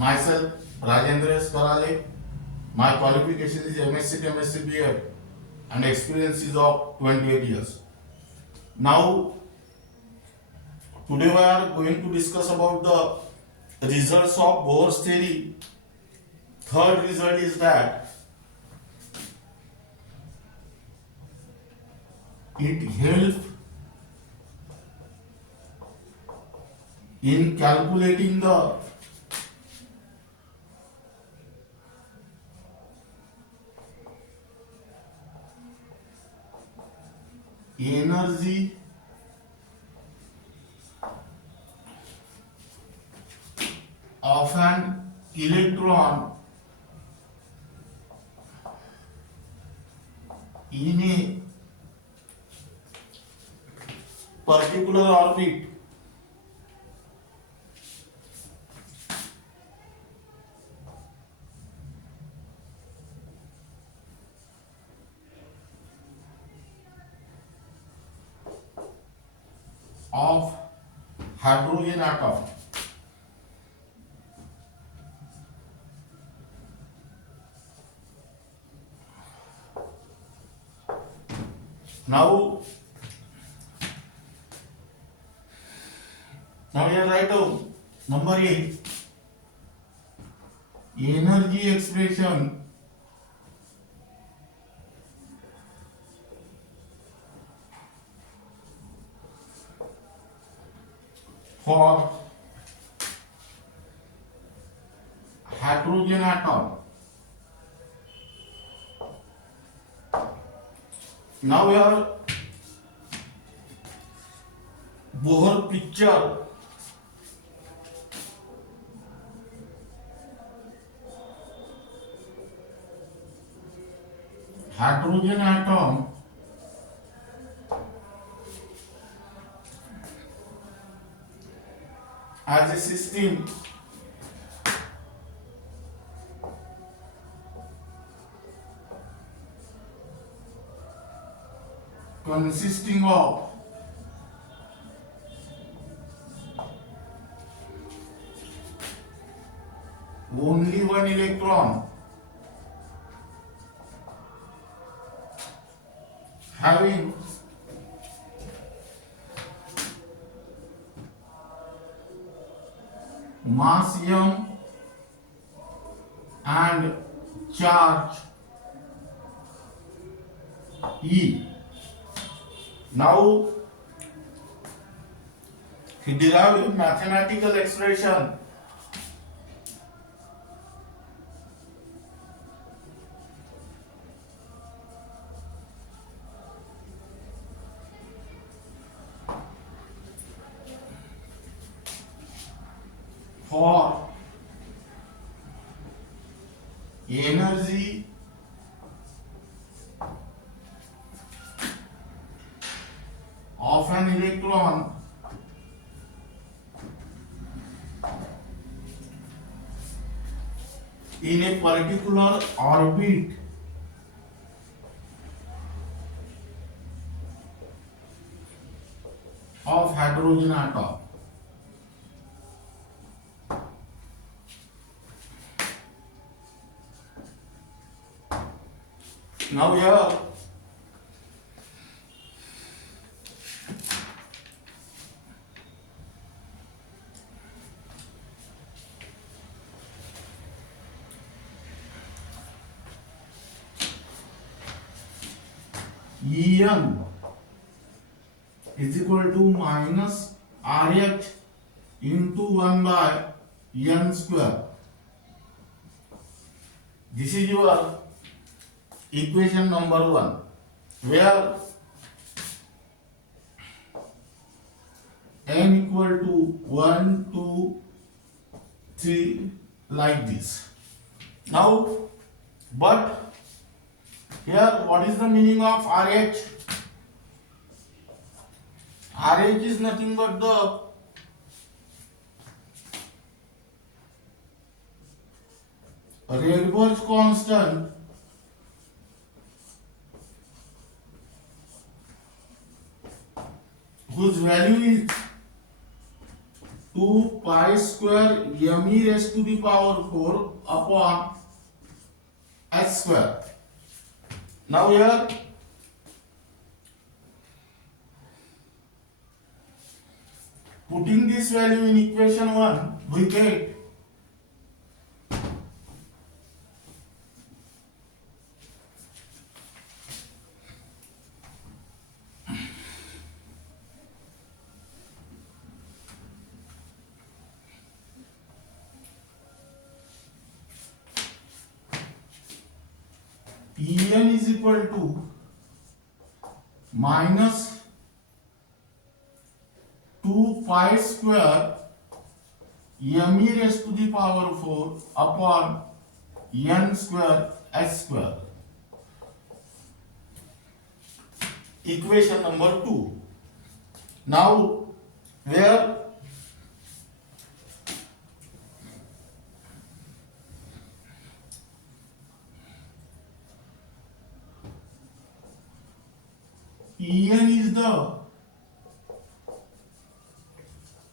Myself, Rajendra S. Karale. My qualification is MSc Chemistry B.Ed and experience is of 28 years. Now, today we are going to discuss about the results of Bohr's theory. Third result is that it helps in calculating the energy of an electron in a particular orbit of hydrogen atom. Now here write down number 8. Energy expression for hydrogen atom. Now here Bohr picture hydrogen atom as a system consisting of only one electron having mass m and charge E. Now he derived a mathematical expression for energy of an electron in a particular orbit of hydrogen atom. Now here En is equal to minus RH into 1 by n square. This is your equation number 1, where n equal to 1, 2, 3 like this. Now, but here what is the meaning of RH? RH is nothing but the Rydberg constant whose value is 2 pi square me raised to the power 4 upon h square. Now here putting this value in equation 1, we get En is equal to minus 2 pi square me raised to the power 4 upon n square h square. Equation number 2. Now where En is the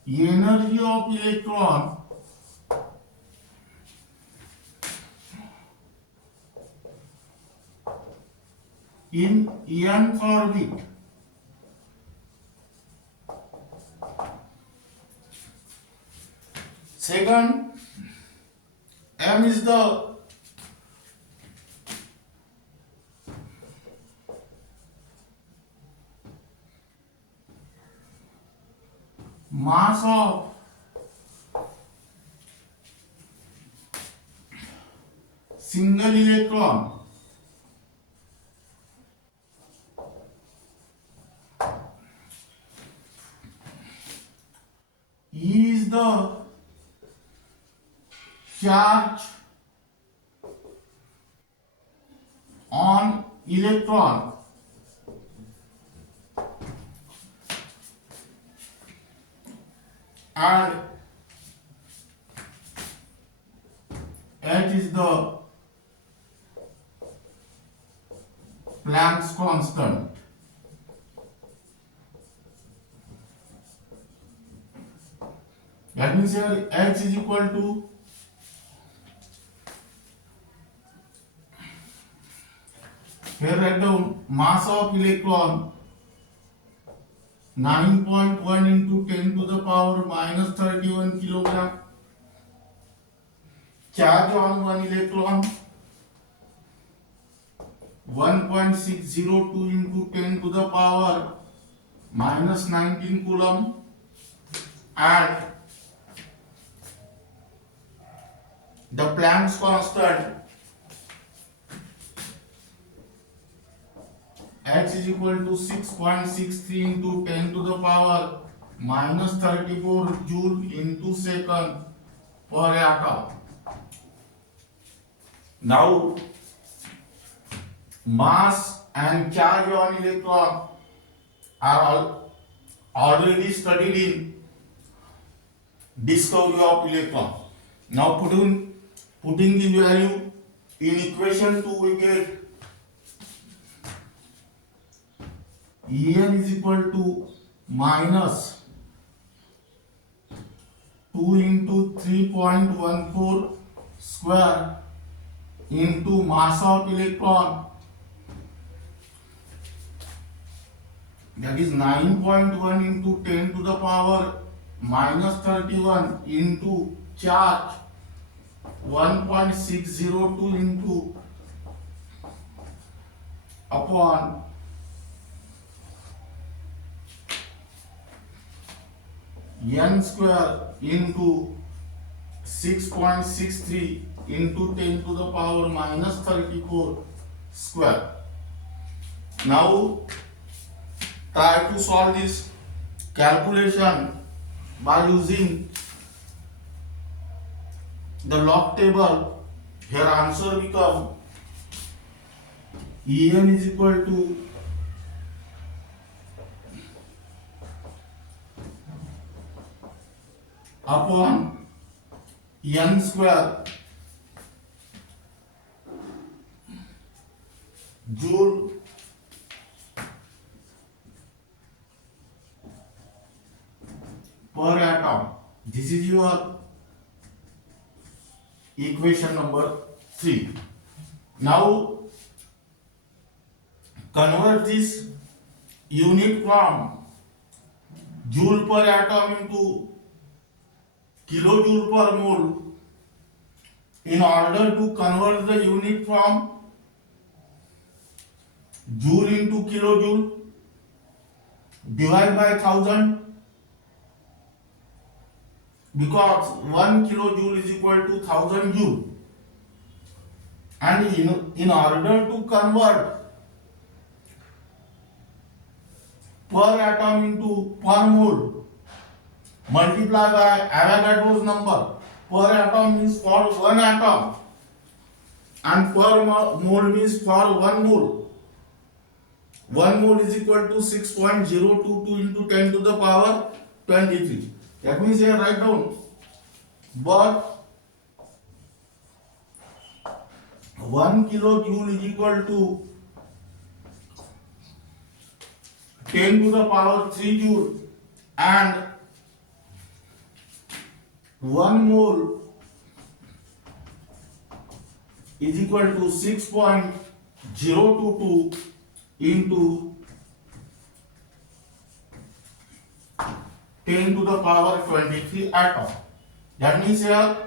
energy of electron in nth orbit. Second, m is the mass of single electron. E is the charge on electron. And H is the Planck's constant. That means here H is equal to here write down mass of electron 9.1 into 10 to the power minus 31 kilogram. Charge on one electron 1.602 into 10 to the power minus 19 coulomb, and the Planck's constant H is equal to 6.63 into 10 to the power minus 34 joule into second per atom. Now mass and charge on electron are already studied in discovery of electron. Now putting the value in equation 2, we get En is equal to minus 2 into 3.14 square into mass of electron, that is 9.1 into 10 to the power minus 31 into charge 1.602 into upon n square into 6.63 into 10 to the power minus 34 square. Now try to solve this calculation by using the log table. Here answer become En is equal to upon n square joule per atom. This is your equation number 3. Now convert this unit from joule per atom into kilojoule per mole. In order to convert the unit from joule into kilojoule, divide by 1000, because 1 kilojoule is equal to 1000 joule. And in order to convert per atom into per mole, multiply by Avogadro's number. Per atom means for 1 atom and per mole means for 1 mole. 1 mole is equal to 6.022 into 10 to the power 23. That means here write down, but 1 kilojoule is equal to 10 to the power 3 joule, and 1 mole is equal to 6.022 into 10 to the power 23 atom. That means here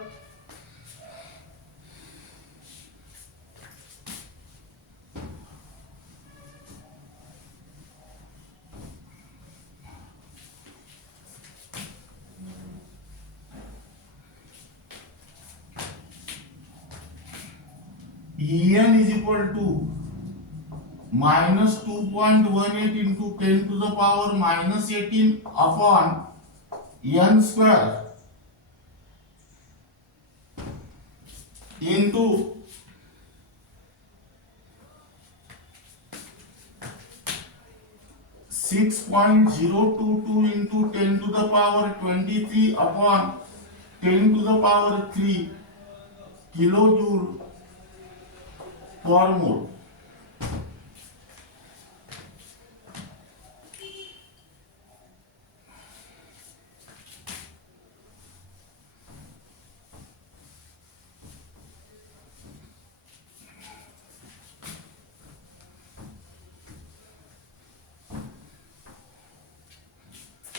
En is equal to minus 2.18 into 10 to the power minus 18 upon n square into 6.022 into 10 to the power 23 upon 10 to the power 3 kilojoule per mole.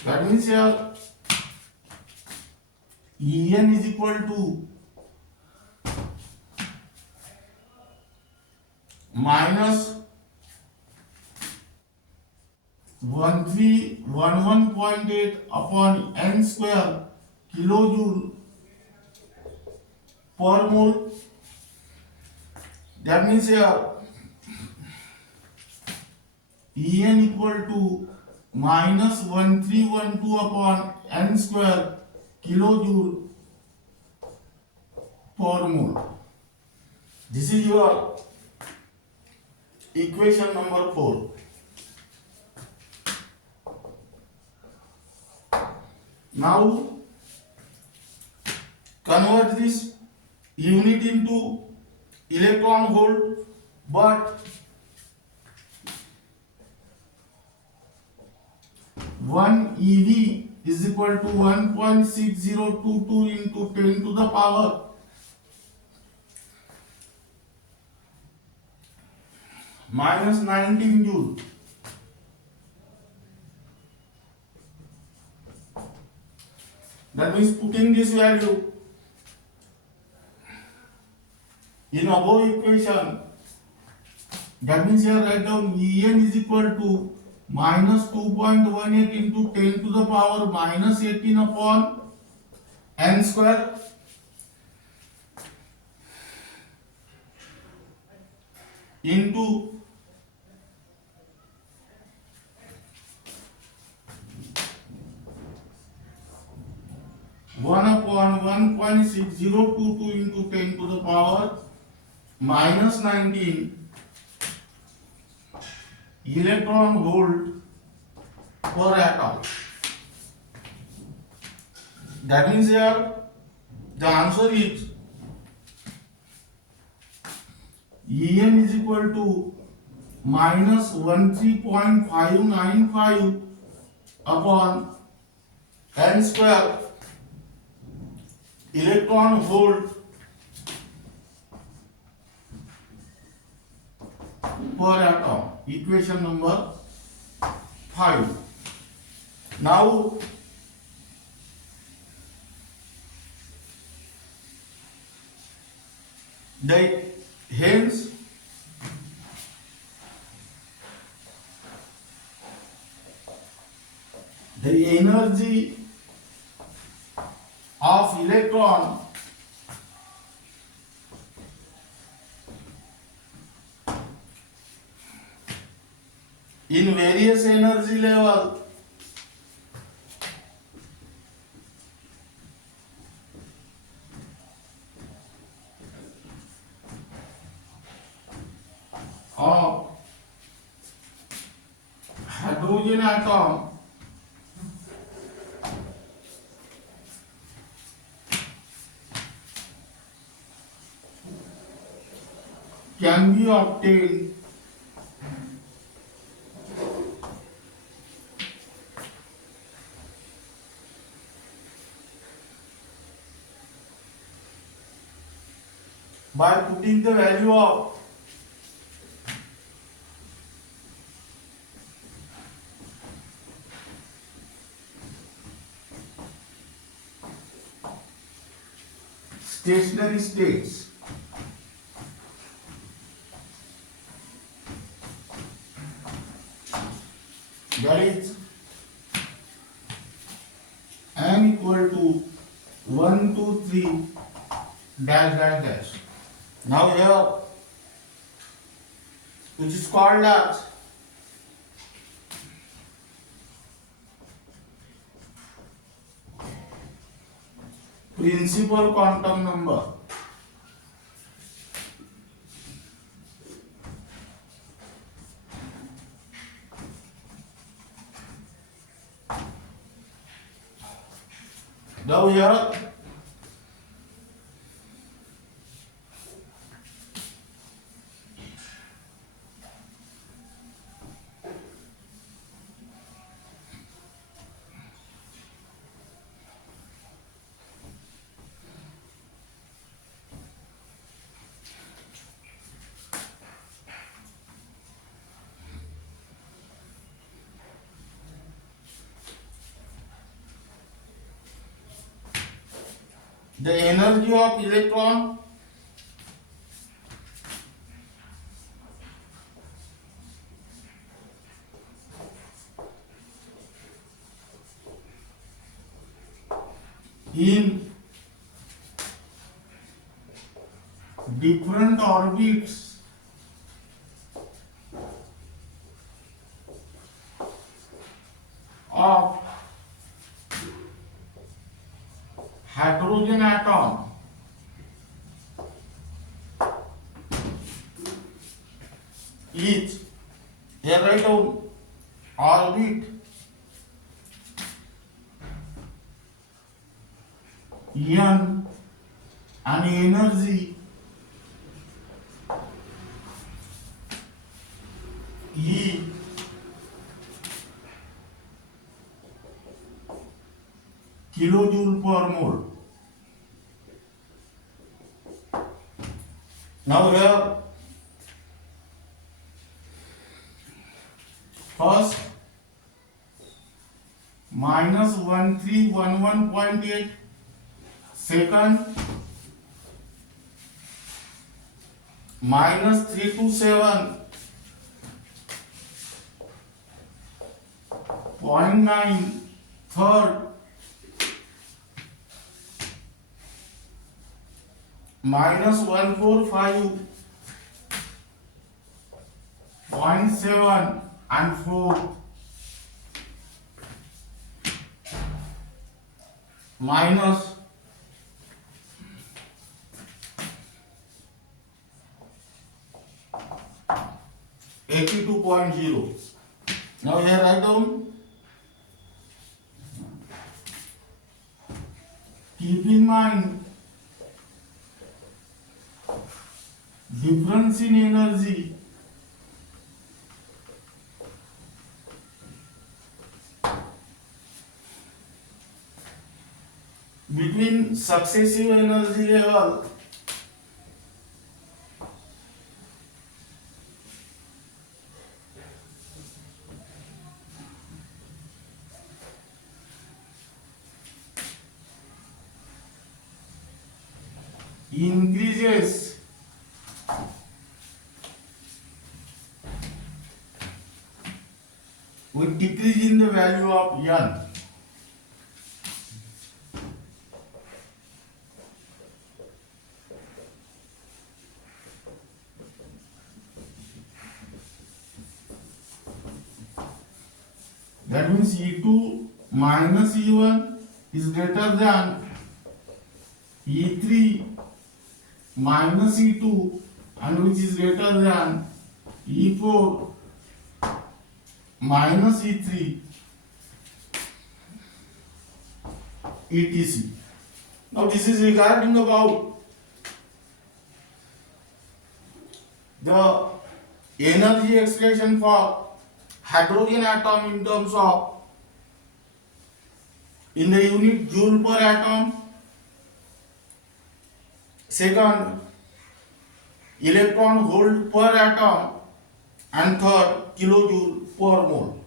That means here En is equal to minus 1311.8 upon n square kilojoule per mole. That means here En equal to minus 1312 upon n square kilojoule per mole. This is your equation number 4. Now convert this unit into electron volt, but 1 eV is equal to 1.6022 into 10 to the power minus 19 joule. That means putting this value in above equation, that means here write down En is equal to minus 2.18 into 10 to the power minus 18 upon n square into 1 upon 1.6022 into 10 to the power minus 19 electron volt per atom. That means here the answer is En is equal to minus 13.595 upon n square electron volt per atom. Equation number 5. Now hence the energy of electron in various energy level of hydrogen atom can be obtained by putting the value of stationary states. That is n equal to 1, 2, 3 dash dash dash. Now here, which is called as principal quantum number. Now here the energy of electron in different orbits of hydrogen atom is, here write down orbit n and energy E kilojoule per mole. Now here first minus 1311.8, second minus 327.9, third minus 145.7 and fourth minus 82.0. Now here write down, keep in mind difference in energy between successive energy level increases with decrease in the value of n. That means E2 minus E1 is greater than E3 minus E2 and which is greater than E4 minus E3 etc. Now this is regarding about the energy expression for hydrogen atom in terms of in the unit joule per atom. Second, electron volt per atom, and third, kilojoule per mole.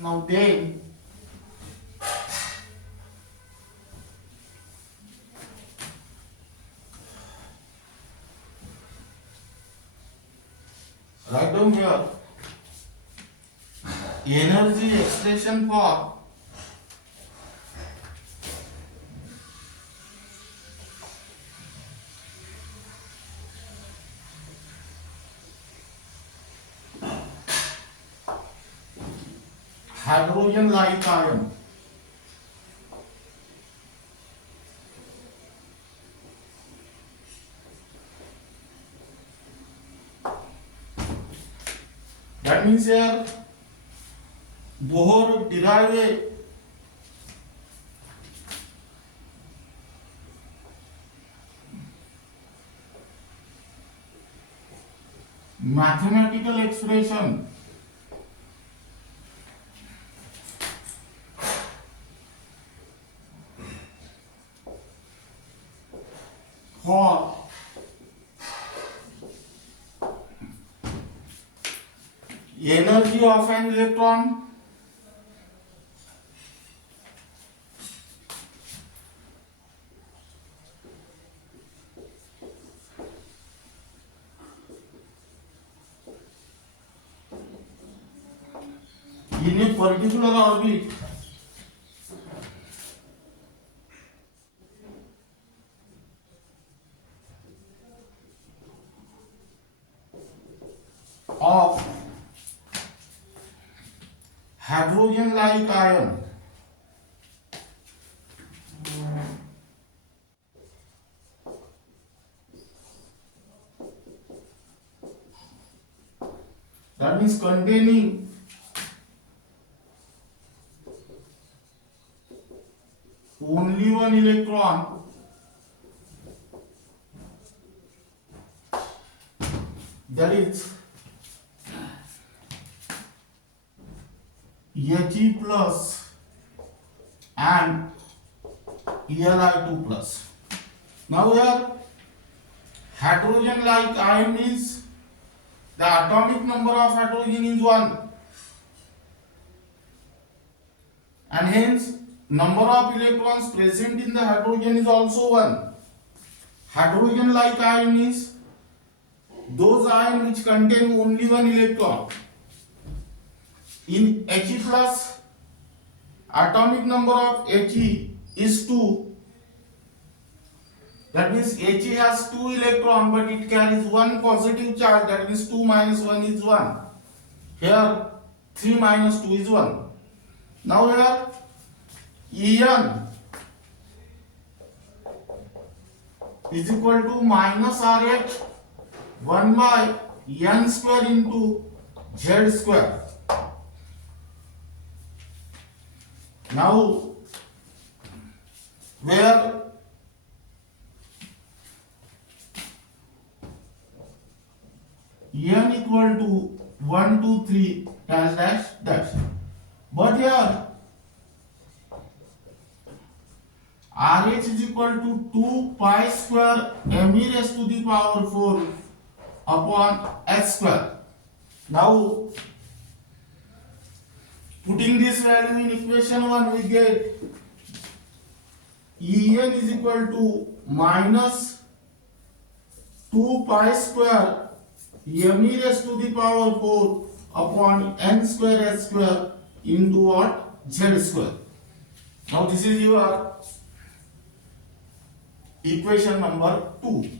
Now then, write down here energy expression for hydrogen like ion. That means here Bohr derived a mathematical expression for energy of an electron in a particular orbit of hydrogen like ion. That means containing only one electron that is He plus and Li2 plus. Now here hydrogen like ion is the atomic number of hydrogen is 1 and hence number of electrons present in the hydrogen is also 1. Hydrogen like ion is those ions which contain only one electron. In He plus, atomic number of He is 2. That means He has 2 electrons but it carries one positive charge, that means 2 minus 1 is 1. Here 3 minus 2 is 1. Now here En is equal to minus RH 1 by N square into Z square. Now, where n equal to 1, 2, 3 dash dash dash. But here RH is equal to 2 pi square m e raised to the power 4 upon h square. Now, putting this value in equation 1, we get En is equal to minus 2 pi square m e raised to the power 4 upon n square h square into what? Z square. Now this is your equation number 2.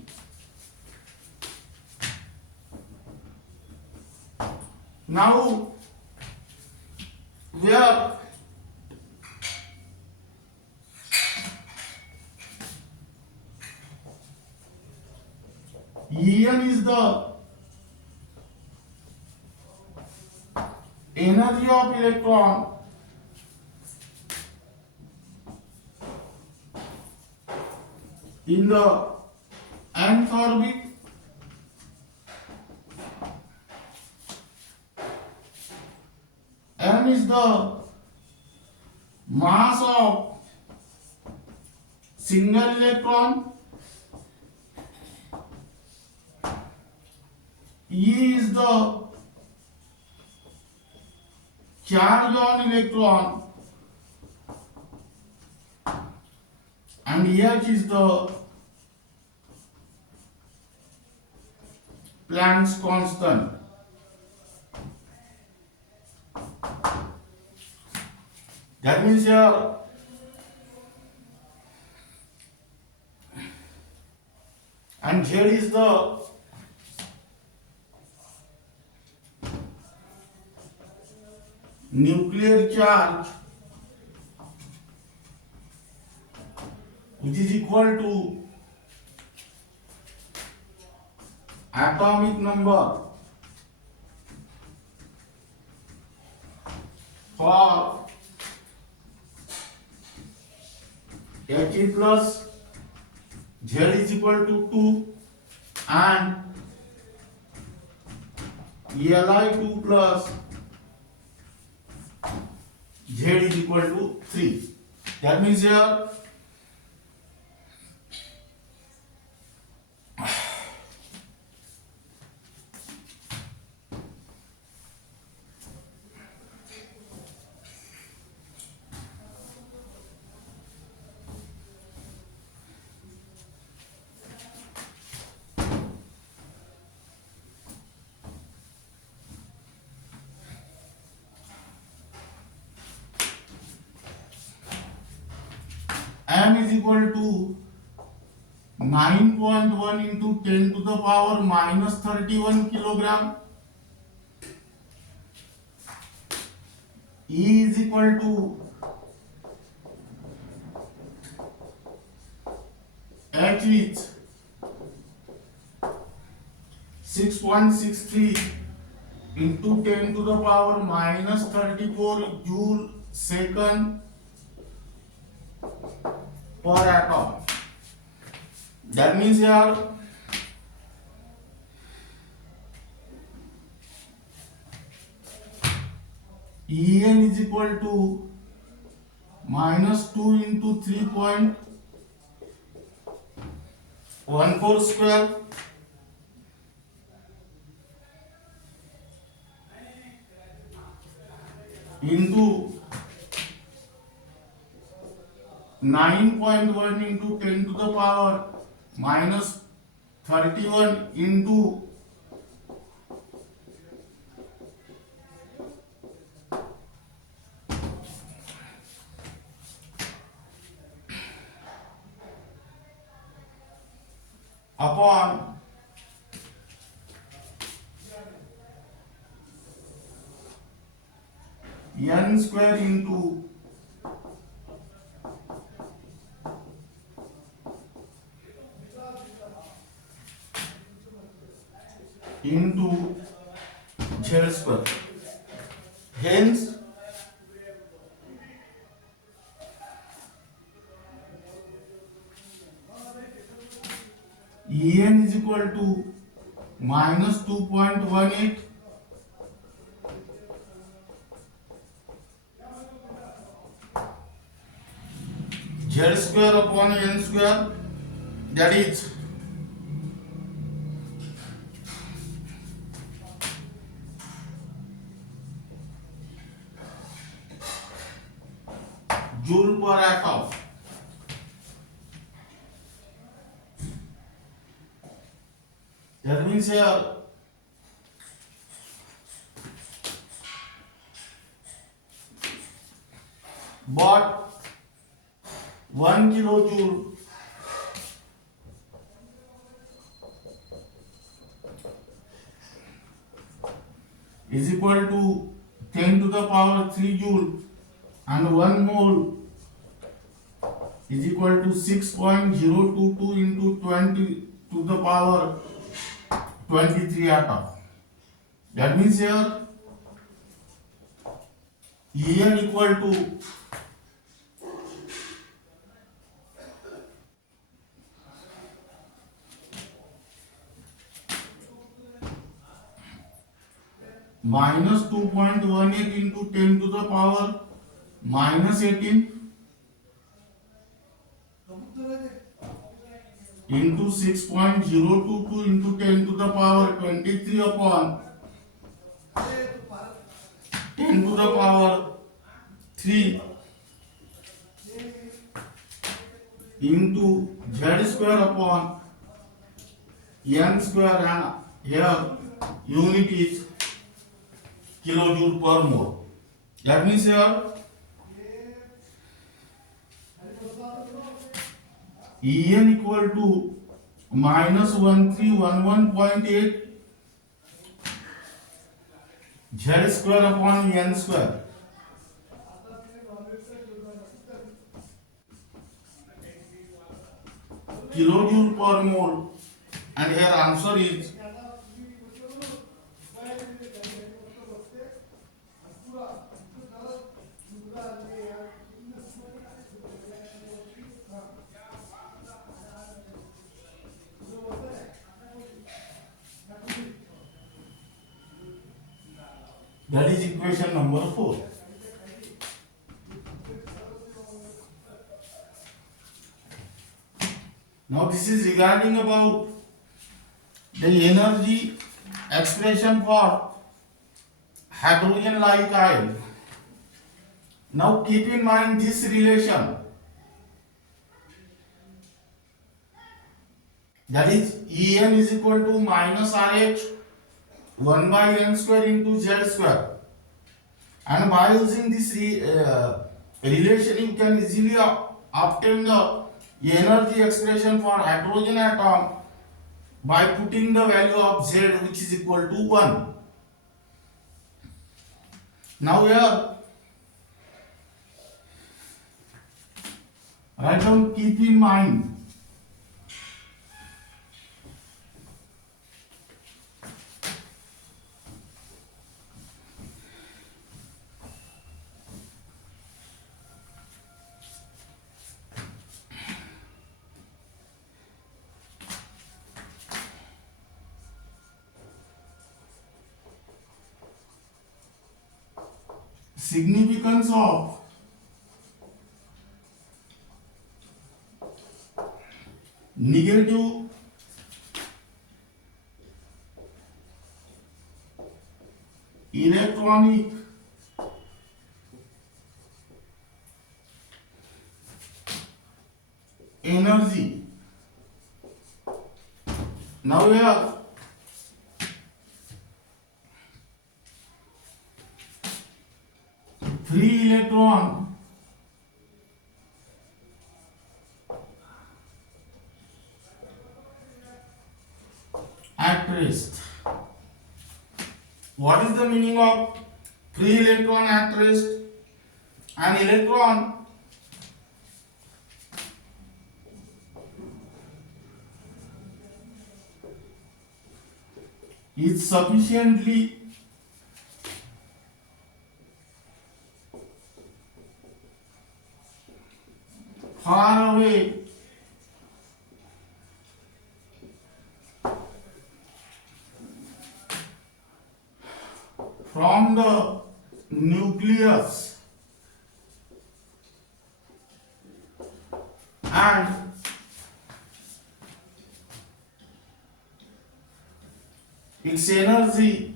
Now where En is the energy of electron in the nth orbit, m is the mass of single electron, E is the charge on electron, and H is the Planck's constant. That means here and Z is the nuclear charge, which is equal to atomic number for He plus Z is equal to 2 and Li2 plus Z is equal to 3. That means here m is equal to 9.1 into 10 to the power minus 31 kilogram. E is equal to H is 6.63 into 10 to the power minus 34 joule second per atom. That means here En is equal to minus 2 into 3.14 square into 9.1 into 10 to the power minus 31 into upon n square into Z square. Hence minus 2.18 z square upon n square, that is joule per atom. That means here but 1 kilojoule is equal to 10 to the power 3 joule, and 1 mole is equal to 6.022 into 20 to the power 23 atom. That means here En equal to minus 2.18 into 10 to the power minus 18 into 6.022 into 10 to the power 23 upon 10 to the power 3 into z square upon n square, and here unit is kilojoule per mole. That means here En equal to minus 1311.8 z square upon n square, kilojoule per mole, and here answer is that is equation number 4. Now this is regarding about the energy expression for hydrogen like ion. Now keep in mind this relation, that is En is equal to minus RH 1 by n square into z square, and by using this relation you can easily obtain the energy expression for hydrogen atom by putting the value of z, which is equal to 1. Now here write down, keep in mind significance of negative electronic energy. Now here free electron at rest. What is the meaning of free electron at rest? An electron is sufficiently far away nucleus and its energy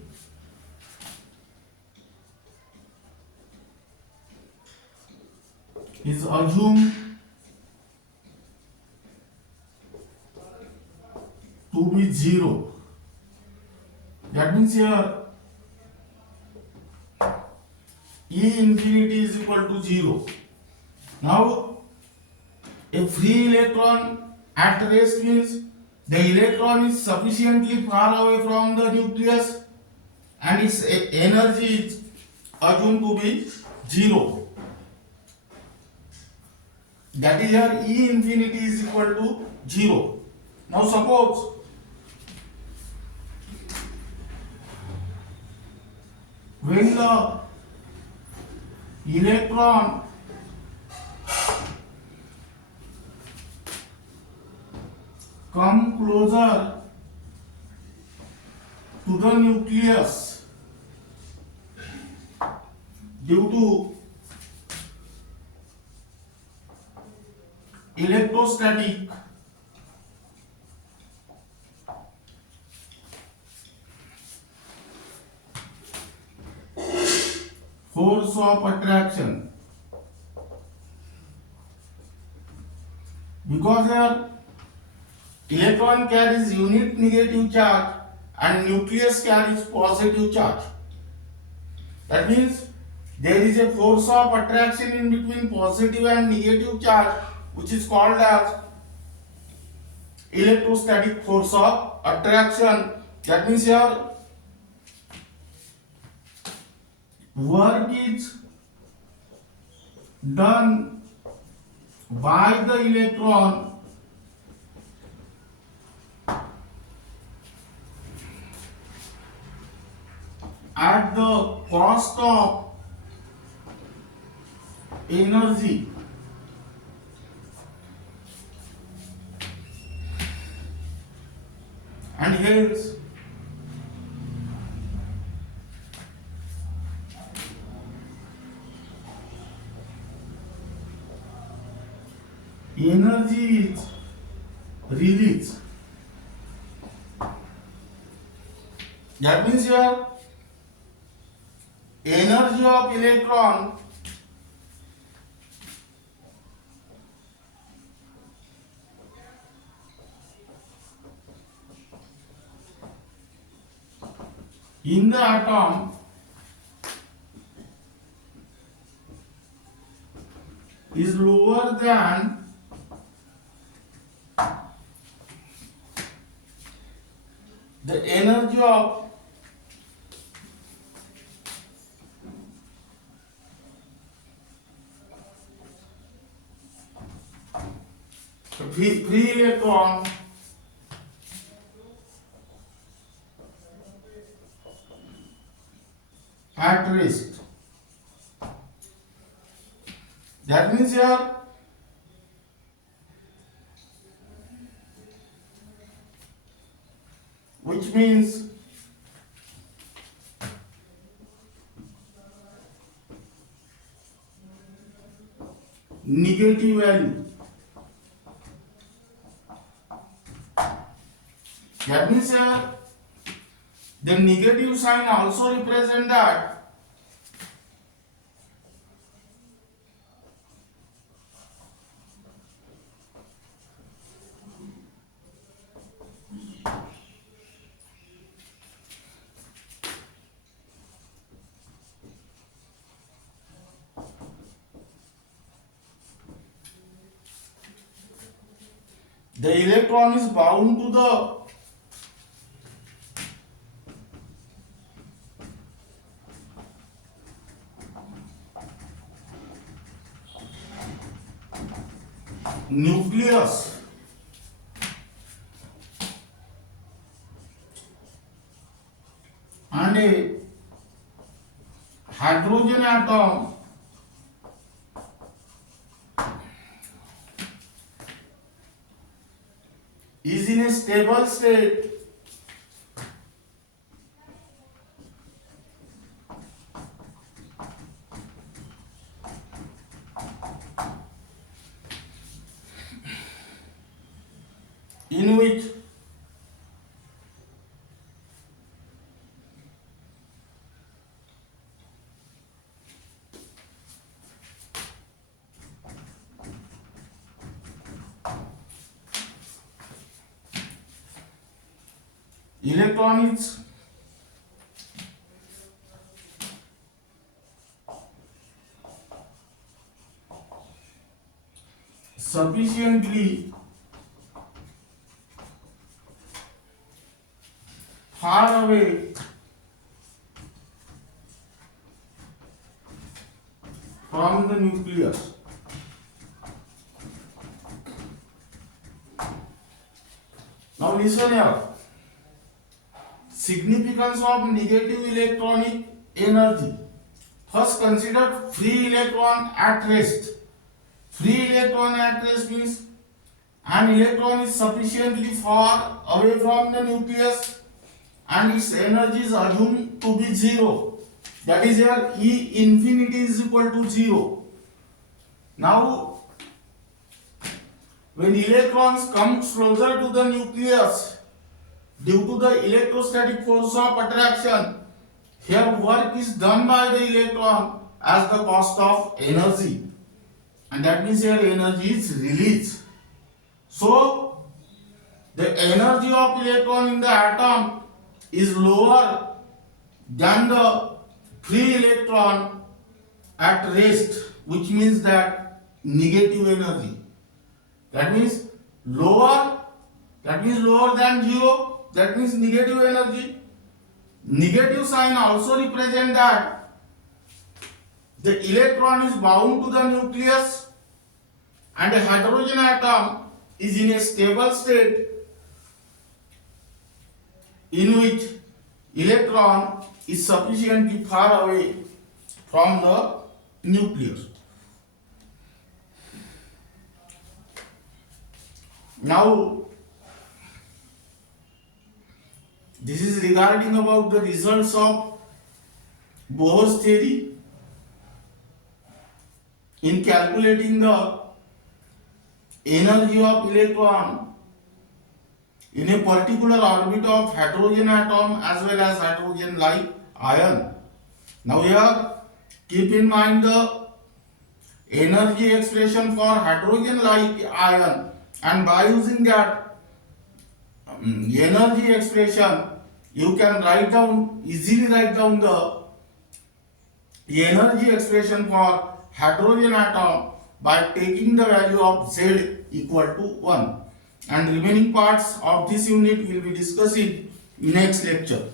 is assumed to be zero. That means here E infinity is equal to 0. Now a free electron at rest means the electron is sufficiently far away from the nucleus and its energy is assumed to be 0. That is here E infinity is equal to 0. Now suppose when the electron come closer to the nucleus due to electrostatic force of attraction, because here electron carries unit negative charge and nucleus carries positive charge. That means there is a force of attraction in between positive and negative charge, which is called as electrostatic force of attraction. That means here work is done by the electron at the cost of energy and hence energy is released. That means here energy of electron in the atom is lower than the energy of free electron at rest. That means here which means negative value. That means here the negative sign also represent that the electron is bound to the nucleus and a hydrogen atom is in a stable state electron is sufficiently far away from the nucleus. Now listen here. Significance of negative electronic energy. First consider free electron at rest. Free electron at rest means an electron is sufficiently far away from the nucleus and its energy is assumed to be zero. That is here E infinity is equal to 0. Now, when electrons come closer to the nucleus due to the electrostatic force of attraction, here work is done by the electron as the cost of energy, and that means here energy is released. So, the energy of electron in the atom is lower than the free electron at rest, which means that negative energy. That means lower than 0, that means negative energy. Negative sign also represent that the electron is bound to the nucleus and a hydrogen atom is in a stable state in which electron is sufficiently far away from the nucleus. Now, this is regarding about the results of Bohr's theory in calculating the energy of electron in a particular orbit of hydrogen atom as well as hydrogen like ion. Now here keep in mind the energy expression for hydrogen like ion, and by using that energy expression you can easily write down the energy expression for hydrogen atom by taking the value of Z equal to 1. And remaining parts of this unit will be discussed in next lecture.